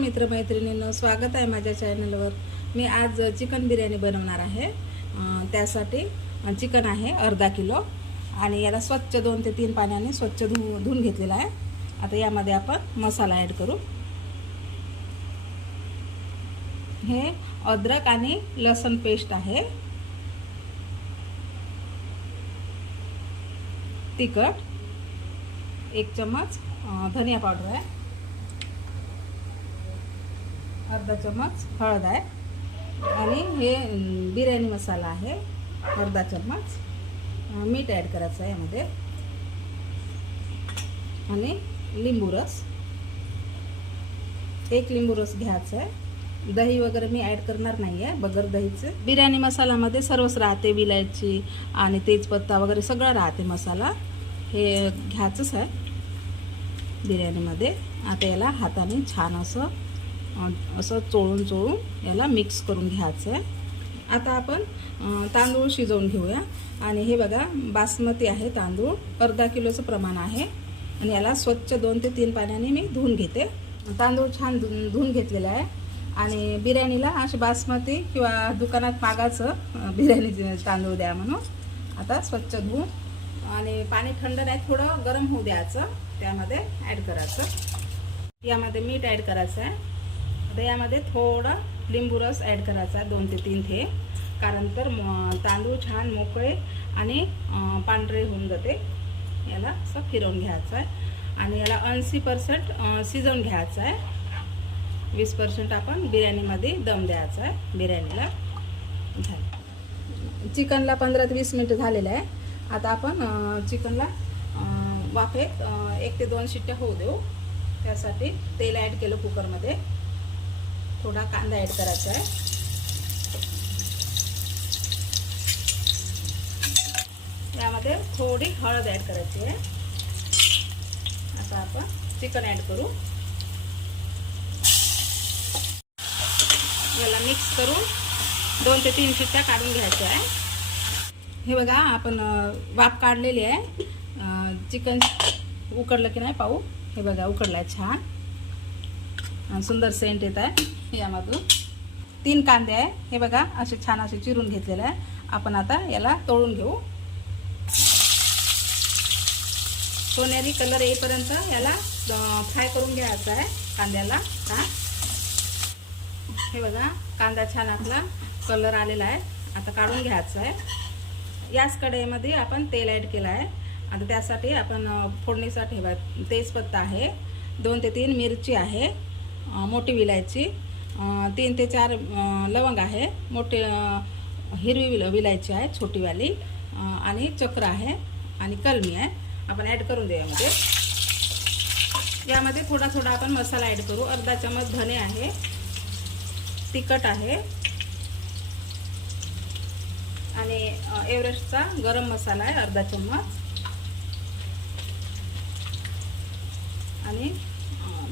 मित्रमैत्रिणींनो स्वागत आहे माझ्या चॅनलवर मी आज चिकन बिर्याणी बनवणार आहे. त्यासाठी चिकन आहे अर्धा किलो. आणि याला स्वच्छ दोन ते तीन पाण्याने स्वच्छ धु धुवून घेतलेला आहे. आता यामध्ये आपण मसाला ॲड करू. हे अद्रक आणि लसण पेस्ट आहे. तिखट एक चम्मच धनिया पावडर आहे. अर्धा चम्मच हळद आहे. आणि हे बिर्याणी मसाला आहे अर्धा चम्मच. मीठ ॲड करायचं आहे यामध्ये. आणि लिंबू रस. एक लिंबू रस घ्यायचा आहे. दही वगैरे मी ॲड करणार नाही आहे बगर दहीचं. बिर्याणी मसाल्यामध्ये सर्वच राहते विलायची आणि तेजपत्ता वगैरे सगळं राहते मसाला. हे घ्यायचंच आहे. बिर्याणीमध्ये. आता याला हाताने छान असं असं चोळून चोळून याला मिक्स करून घ्यायचं आहे आता आपण तांदूळ शिजवून घेऊया. आणि हे बघा बासमती आहे तांदूळ. अर्धा किलोचं प्रमाण आहे. आणि याला स्वच्छ दोन ते तीन पाण्याने मी धुवून घेते. तांदूळ छान धुवून धुवून घेतलेला आहे. आणि बिर्याणीला असे बासमती किंवा दुकानात मागाचं बिर्याणी तांदूळ द्या म्हणून. आता स्वच्छ धुवून. आणि पाणी थंड नाही थोडं गरम होऊ द्यायचं. त्यामध्ये ॲड करायचं. यामध्ये मीठ ॲड करायचं आहे. आता यामध्ये थोडा लिंबू रस ॲड करायचा आहे दोन ते तीन थे. कारण तर तांदूळ छान मोकळे आणि पांढरे होऊन जाते. याला असं फिरवून घ्यायचं आहे. आणि याला ऐंशी पर्सेंट शिजवून घ्यायचं आहे. वीस पर्सेंट आपण बिर्याणीमध्ये दम द्यायचा आहे. बिर्याणीला झालं. चिकनला पंधरा ते वीस मिनटं झालेलं आहे. आता आपण चिकनला वाफेत एक ते दोन शिट्ट्या होऊ देऊ. त्यासाठी तेल ॲड केलं कुकरमध्ये थोडा कांदा ॲड करायचा आहे. यामध्ये थोडी हळद ॲड करायची आहे. आता आपण चिकन ॲड करू. याला मिक्स करून दोन ते तीन शिट्ट्या काढून घ्यायच्या आहे. हे बघा आपण वाफ काढलेली आहे. चिकन उकडलं की नाही पाहू? हे बघा उकडलं आहे छान. सुंदर सेंट येत आहे. यामधून. तीन कांदे आहे. हे बघा असे छान असे चिरून घेतलेले आहे. आपण आता याला तळून घेऊ. सोनेरी कलर येईपर्यंत याला फ्राय करून घ्यायचा आहे कांद्याला. हा. हे बघा कांदा छान आपला कलर आलेला आहे. आता काढून घ्यायचा आहे. याच कढईमध्ये आपण तेल ॲड केलं आहे. आता त्यासाठी आपण फोडणीसाठी ठेवा तेजपत्ता आहे. दोन ते तीन मिरची आहे. मोठी विलायची. तीन ते चार लवंग आहे. मोठे हिरवी विल विलायची आहे छोटीवाली. आणि चक्र आहे आणि कलमी आहे. आपण ॲड करून देऊ यामध्ये. यामध्ये थोडा थोडा आपण मसाला ॲड करू. अर्धा चमच धने आहे. तिखट आहे. आणि एव्हरेस्टचा गरम मसाला आहे अर्धा चम्मच आणि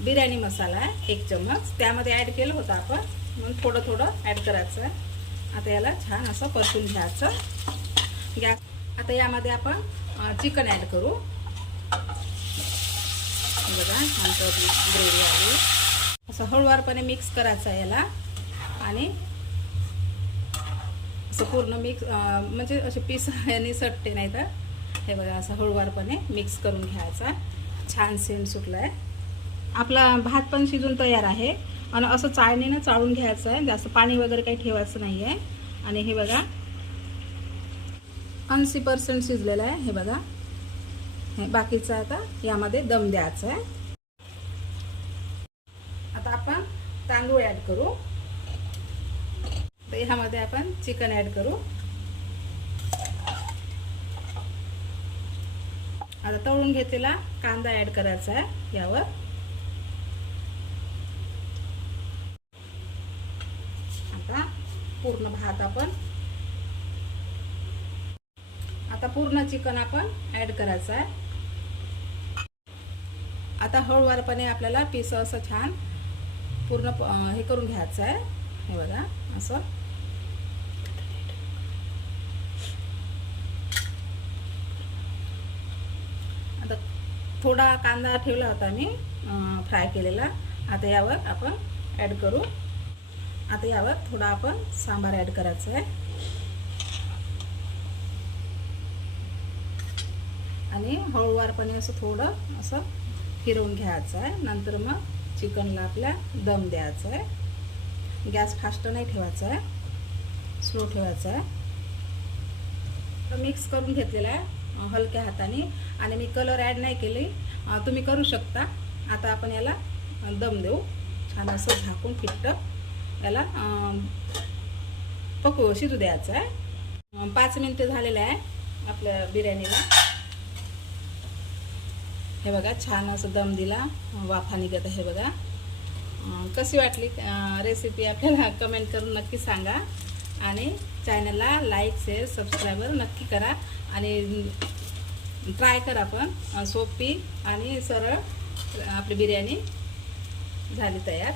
बिर्याणी मसाला आहे एक चम्मच. त्यामध्ये ॲड केलं होतं आपण. म्हणून थोडं थोडं ॲड करायचं. आता याला छान असं परतून घ्यायचं. गॅस आता यामध्ये आपण चिकन ॲड करू. हे बघा नंतर ग्रेव्ही आली. असं हळूवारपणे मिक्स करायचं याला. आणि असं पूर्ण मिक्स म्हणजे असे पीस याने सटते नाही तर. हे बघा असं हळूवारपणे मिक्स करून घ्यायचा. छान सेम सुटला आहे आपला भात पण शिजून तयार आहे. आणि असं चाळणीनं चाळून घ्यायचं आहे. जास्त पाणी वगैरे काही ठेवायचं नाही आहे. आणि हे बघा ऐंशी पर्सेंट शिजलेलं आहे. हे बघा. हे बाकीचं आता यामध्ये दम द्यायचा आहे. आता आपण तांदूळ ॲड करू. तर ह्यामध्ये आपण चिकन ॲड करू. आता तळून घेतलेला कांदा ॲड करायचा आहे यावर आता पूर्ण भात आपण. आता पूर्ण चिकन आपण ॲड करायचं आहे. आता हळूवारपणे आपल्याला पीस असं छान पूर्ण हे करून घ्यायचं आहे. हे बघा असं. आता थोडा कांदा ठेवला होता मी फ्राय केलेला. आता यावर आपण ॲड करू. आता यावर थोडा आपण सांबार ॲड करायचं आहे. आणि हळूवारपणे असं थोडं असं फिरवून घ्यायचं आहे. नंतर मग चिकनला आपल्या दम द्यायचा आहे. गॅस फास्ट नाही ठेवायचा आहे. स्लो ठेवायचा आहे. तर मिक्स करून घेतलेला आहे हलक्या हाताने. आणि मी कलर ॲड नाही केली. तुम्ही करू शकता. आता आपण याला दम देऊ. छान असं झाकून फिट्ट याला अं, पकू शिजू द्यायचं आहे. पाच मिनटं झालेले आहे आपल्या बिर्याणीला. हे बघा छान असं दम दिला. वाफा निघत आहे बघा. कशी वाटली रेसिपी आपल्याला कमेंट करून नक्की सांगा. आणि चॅनलला लाईक शेअर सबस्क्राईबर नक्की करा. आणि ट्राय करा पण सोपी आणि सरळ आपली बिर्याणी झाली तयार.